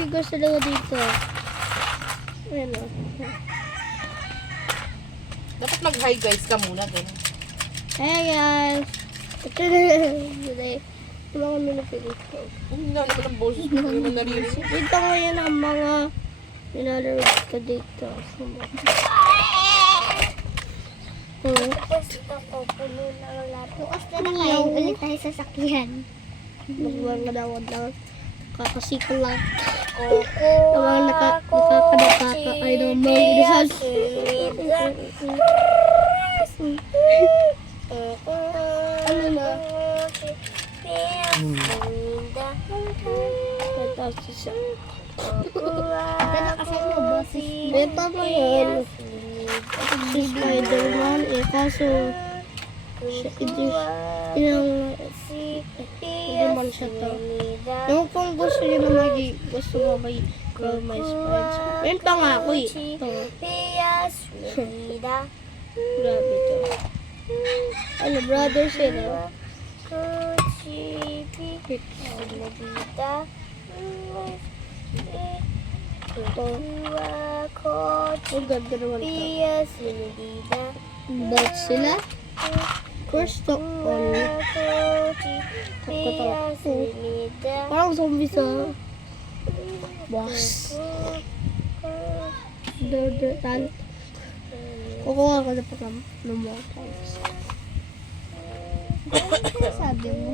minifigures talaga dito. Ayan o. Dapat mag-hi guys ka muna din. Hey guys! Ito na mga minifigures ko. Hindi na naman ang boses ko. Hindi naman naririnig. Dito ngayon ang mga nilalaro ko dito. Tapos ako, puno na ng lahat. Bukas na kain ulit tayo sa sakyan. Magbuwan ka daw lang. Kakasikal lang. Koko, Tawang nakakadakaka ay naman ginasal. Ano na? Tapos siya. Pero kasi mo, boses. Beta mo yan. Si Spider-Man eh kaso siya hindi man siya to. Yung kung gusto niyo na gusto mo may friends. Benta nga ako eh. Ito. Grabe to. Ano, brother sila? Ito. Ang ganda naman ito. Bot sila? First of all, parang zombie sa boss. Tal. Kukuha ko na pa ng mga times. Ano sabi mo?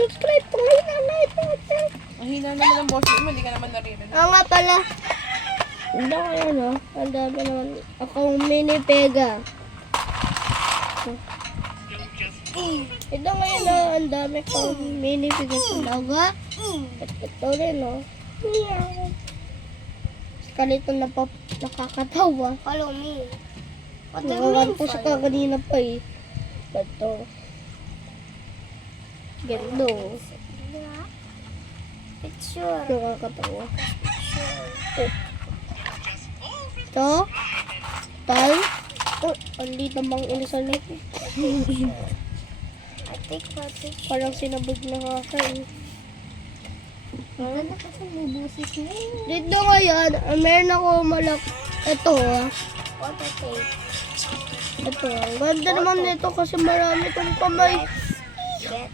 Subscribe po ngayon naman ito. Ang hina naman ang boses mo. Hindi ka naman naririnig. Oo nga pala. Hindi ko yan o. Ang dami naman. Akong mini pega. Ito ngayon o. Ang dami kong mini pega sa lawa. At ito rin o. Kalito na pa nakakatawa. Follow me. What do you Nakawan mean, po siya follow? kaganina pa eh. Ito. Ganda o. Picture. Nakakatawa. Ito. Tal. Oh, ang liit namang ilisan nito. I take my picture. Parang sinabog na kakain. Ganda kasi may busis mo. Dito ngayon, meron ako malak... Ito What I take? Ito. Ang ganda naman nito kasi marami kong kamay. Get.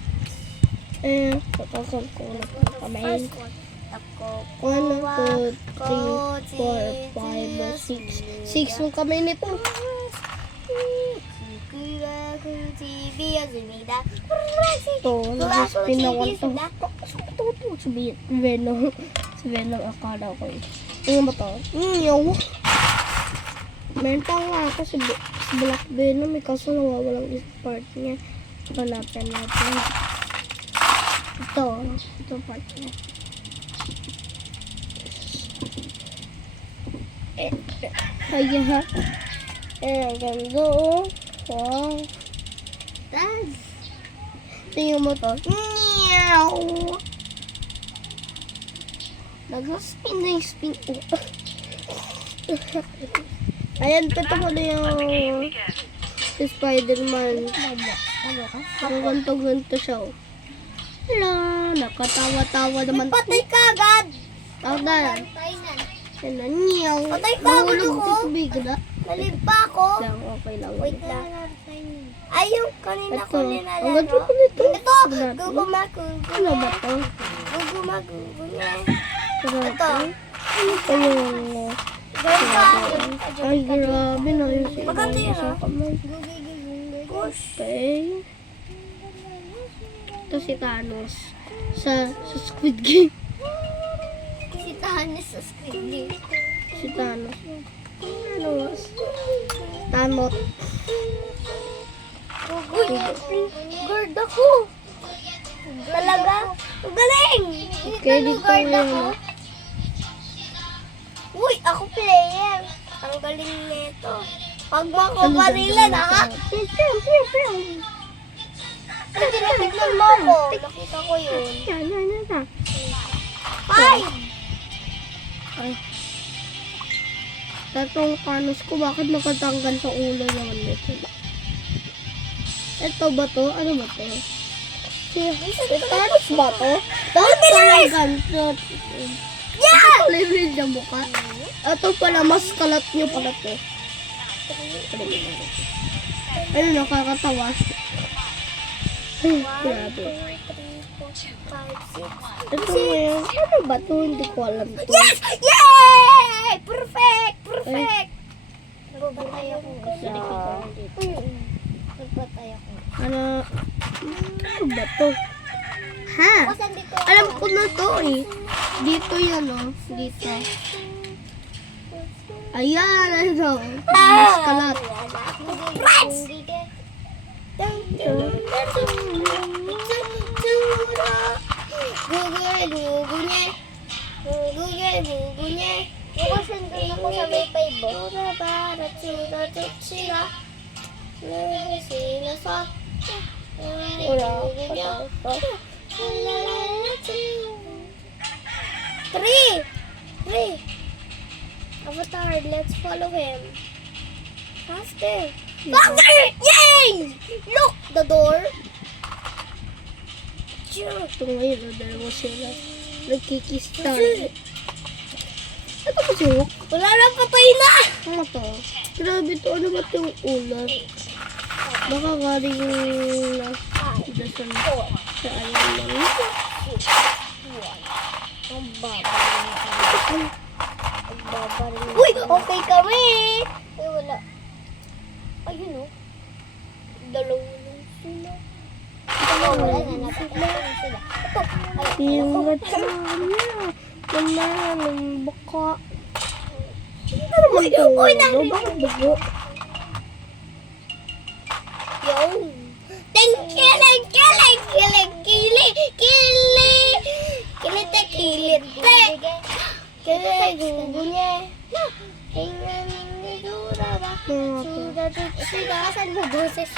Tatasal ko na kong kamay. First one. Ako. 1, 2, 3, 4, 5, 6. 6 yung kamay nito. Ito, nag-spin na 1 to. Ito, si Venom. Si Venom akala ko eh. Ano ba to? Yaw. Meron pa nga ako si Black Venom. Kaso nawawalang isa part niya. Hanapin natin. Ito part niya. Kaya ang ganda oh. Wow. Taz. Tingnan mo to. Meow. Nag-spin na yung spin. Ayan, pito ko na yung si Spider-Man. Ano ka? Ang ganto-ganto siya oh. Hala, nakatawa-tawa naman. Patay ka agad! Tawag Patay na. yan na, niyaw. Patay ka agad Nahulog ako. sa tubig na. Nalig pa ako. Lang, okay lang. Wait lang. Ay, yung kanina Ito, ko ang nilalaro. ganda ko nito. Ito! Grabe. Gugumagugo. Ano ba to? Gugumagugo niya. Grabe. Ito. Ayun. Ganun pa. Ay, grabe na yung si Maganda yun, sa ah. kamay. Push. Okay. Ito si Thanos sa Squid Game. Si Thanos sa screen. Si Thanos. Thanos. Thanos. Uy, guard ako. Talaga? Ang galing! Okay, dito Guard yun. ako. Uy, ako player. Ang galing nito. Pag makaparilan, ha? Hindi na tignan mo ako. Nakita ko yun. Yan. Ay! Tatong panos ko, bakit nakatanggal sa ulo naman nito? Ito ba to? Ano ba to? Panos ba to? Bakit parang ganito? Yeah! Level na mukha. Ito pala, mas kalat nyo pala to. Ano, nakakatawa. Ay, grabe. 1, 2, 3, 4, 5, 6. Ito ngayon, ano ba to? Hindi ko alam to. Yes! Yay! Perfect! Perfect! Nagpatay ako. Nagpatay ako. Ano ba to? Ha? Kasi dito. Alam ko na to eh. Dito yan oh. Dito. Ayan, ano. Mas kalat. Friends! Gugunye. Bukasan doon ako sa may 5 bo. Para tsuda tutsira. Sila sa. Wala. Three. Avatar, let's follow him. Faster. Faster! Yay! Look! The door. Ito ngayon, oh, dalawa sila. Nagkikistar. Ito kasi hook. Wala na, patay na! Ano to? Grabe to. Ano ba ito yung ulat? Baka galing na dasan sa ayaw lang. Ang babarin. Uy! Okay kami! Uy, wala. Ayun o. Dalawa lang sila. Wala na, napatay sila. Ito. Yung gatsanya. Naman, baka. Ano ba ito? Uy, Ano ba? Dugo. Yo! Kilit, gugunye. Hingan ni Dura ba? Kasan mo boses?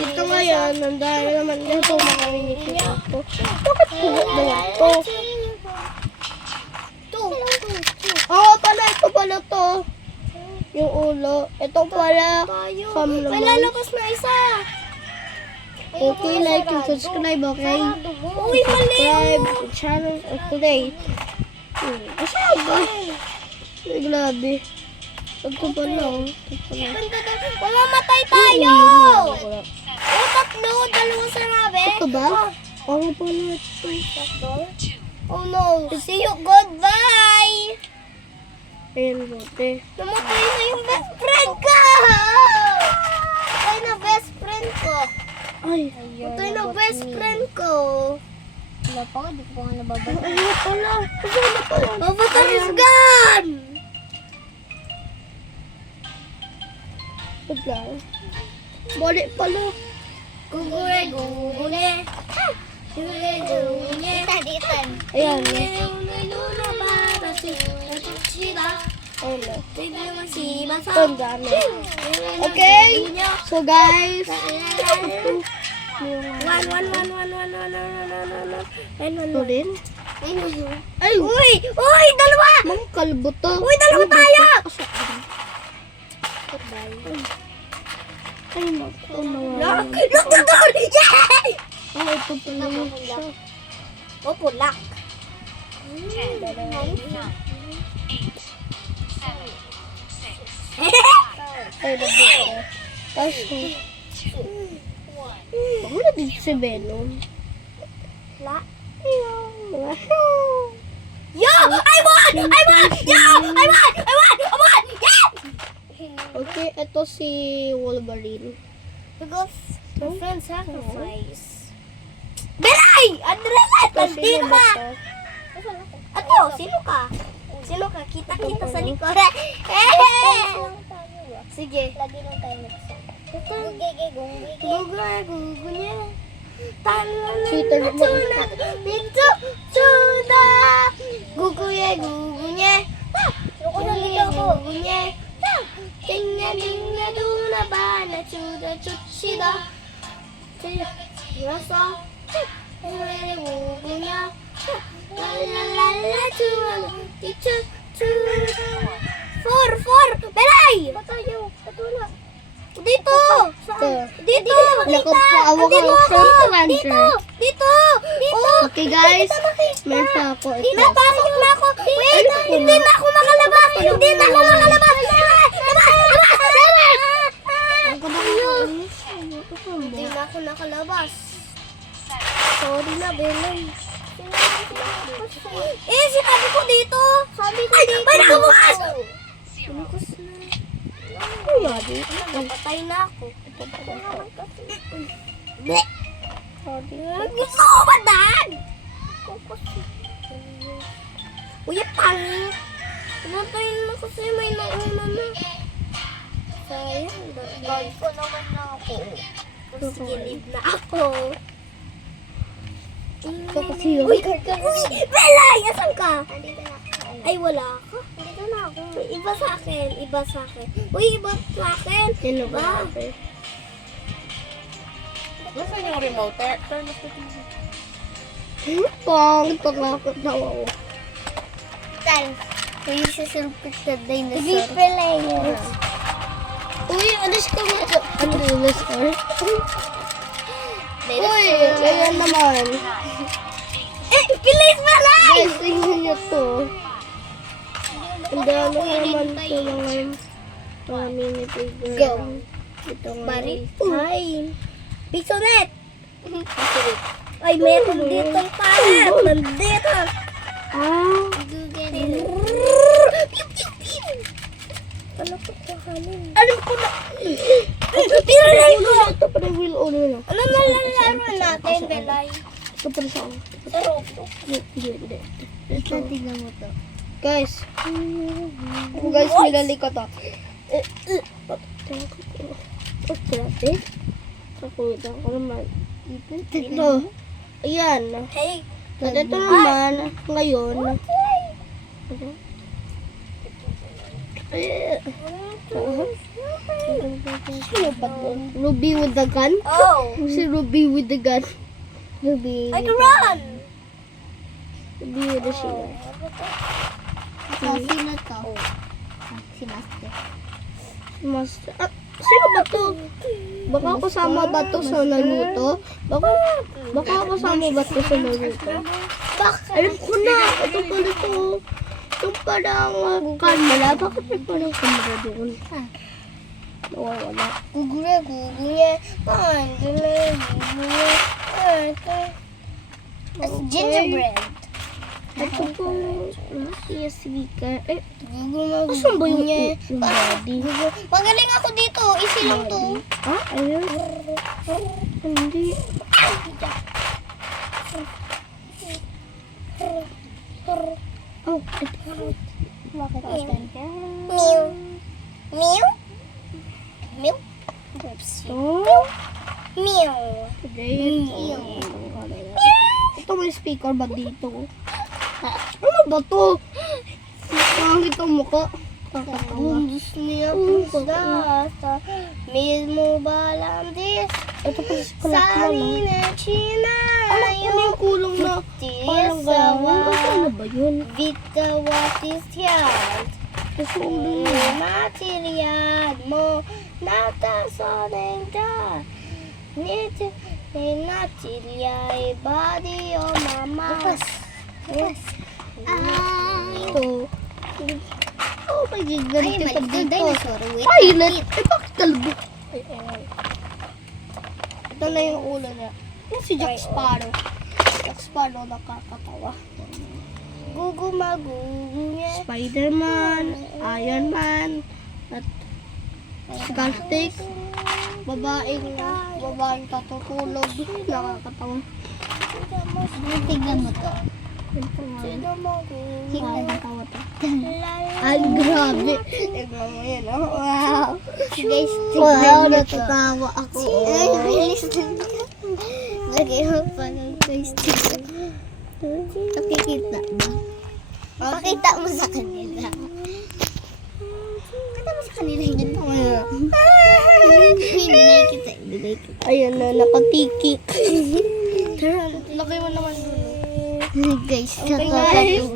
Ito ngayon, nandahil naman dito makarinig ko. Bakit pugot naman to? Oo pala, ito pala to. Yung ulo. Ito pala. Cam May naman. lalakas na isa. Okay, like and subscribe, okay? Uy, mali! Subscribe to the channel of today. Asaga. Ay, grabe. Ito pala, oh. Ito pala. Mamamatay tayo! Wala. O, tatlo, dalawa sa nabe. Ito ba? Ako pala ito. Oh no, see you, goodbye! Ayan, bote. Namatay na yung best friend ko! Patay na best friend ko. Ay, Patay na best friend ko. Wala pa, di ko nga nababasa. ayun pala. Kasama pala. Avatar is gone! Wala. Balik pala. Gugure, gugune. Gugure, gugune. Ditan. Ayan. Luna para si Ayun. si Masa. Ito, ang dami. Okay. So, guys. Ito din. Ay, Uy! Uy! Dalawa! mga kalbo to. Uy, dalawa tayo! Ay, naku, Lock! mga. Lock the door! Yay! Ay, ito pala yung siya. Opo, lock. Ay, nabito. Kaso, baka na dito si Venom. La. Ayaw. Yo! I won! I won! Yo! I won! I won! I won! Yeah! Okay, ito si Wolverine. Because my friend sacrifice. Belay! Andrelet! Ito, sino Nandito ba ka! to? Ato, sino ka? Sino ka? Kita-kita sa likod. Sige. Lagi lang tayo gugunye. Cheater naman. Dito, tsuda. Gugunye. Gugunye. Tingnan duna ba na tsuda tsutsida. Nasa gugu niya. La la la la teacher. Four. Belay! Patayo. Patula. Dito! Dito! Nakapaawa ka Dito sa ako! rancher. Dito! Okay guys, meron pa ako ito. Napasok na ako! Wait! Hindi na ako makalabas! Hindi na ako makalabas! Hindi na ako nakalabas. Sorry na, Belay. Sinabi ko dito! Sabi ko dito! Ay, nakabukas! Bukas na. Napatay na ako. Gusto ko ba, Dad? Uy, pangit. Pumatayin na kasi may nauna na. Sayang. Gawin ko naman na ako. Sige, na ako. Ito kasi yun. Uy, Belay! Asan ka? Andito na ako. Ay, wala ka? Andito na ako. Iba sa akin. Uy, iba sa akin. Sino Ba? ba? Nasaan yung remote? Turn off the TV. Pang, takakot na ako. Tal. Uy, susulpit na dinosaur. Players. Uy, alis ka mo. Ano yun, sir? Uy, ayan naman. Bilis ba lang? Guys, tingnan niyo to. Ang dami naman ito mga mini figure. Go. Ito nga. Bari. Ay. Pisonet. Ay, meron dito parang. Nandito. Ah, Ano ko kuhanin? Alam ko na. Pinalay ko. ito pa rin wheel ulo na. Ano nalalaro natin, Belay? Ito pa rin sa ako. Sa Roblox. Hindi. Ito, tingnan mo to. Guys. Guys, nilali ko to. Oh, grabe. Sakuda ko naman. Ito. Ayan. Hey. At ito naman, ngayon. Sino ba to? Ruby with the gun? Oh. Si Ruby with the gun. Ruby. I can run. Ruby with the shield. Sino to? Si Master. Master. Ah, sino ba to? Baka kasama ba to sa Naruto? Baka kasama ba to sa Naruto? Alam ko na. Ito pala to. Yung parang kamera. Bakit may parang kamera doon? Nawawala. Gugure. It's gingerbread. Ito po. Yes, speaker. Eh, Gugure. asan ba yung body? Magaling ako dito. Easy lang to. Ah, ayun. Hindi. Oh, ito. Mew. Ito. Mew. Ito may speaker ba dito? Ano ba to? Nakakita mo ka? Bundos niya sa mismo balandis. Ito pa sa Sa kalat mo. na China. Ano yung kulong na parang gawin? Ano ba yun? Vita what is yan? Kasi ulo niya. Material mo natasonin ka. Nito material body o mama. Ito. Oh my God, ganito ka dito. Wait. Pilot! Eh, bakit kalbo? Ito na yung ulo niya. Yung si Jack Sparrow. Jack Sparrow nakakatawa. Gugu magugu niya. Spider-Man, Iron Man, at Scarstick. Babaeng tatutulog. Nakakatawa. Tignan mo to. Ito nga. Sino magugu? Nakakatawa to. Ay, grabe. Tignan mo yan, oh. Wow. Guys, Wow, natatawa ako. Lagay mo pa ng guys. Nakikita ba? Pakita mo sa kanila. Kata mo sa kanila, hindi pa mo na. Dinay kita. Ayan na, nakatikik. Lagay mo naman dun. Guys, Okay guys,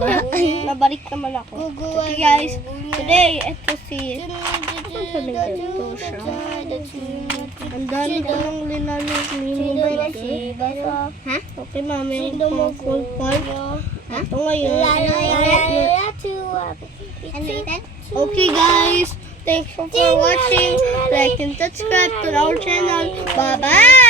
nabalik naman ako. Okay guys, today, ito si... Ano ito siya? Ang dami ko nang linalog ni Ha? Okay, mami, yung mga full part. Ito ngayon. Ano itan? Okay guys, thanks for watching. Like and subscribe to our channel. Bye-bye!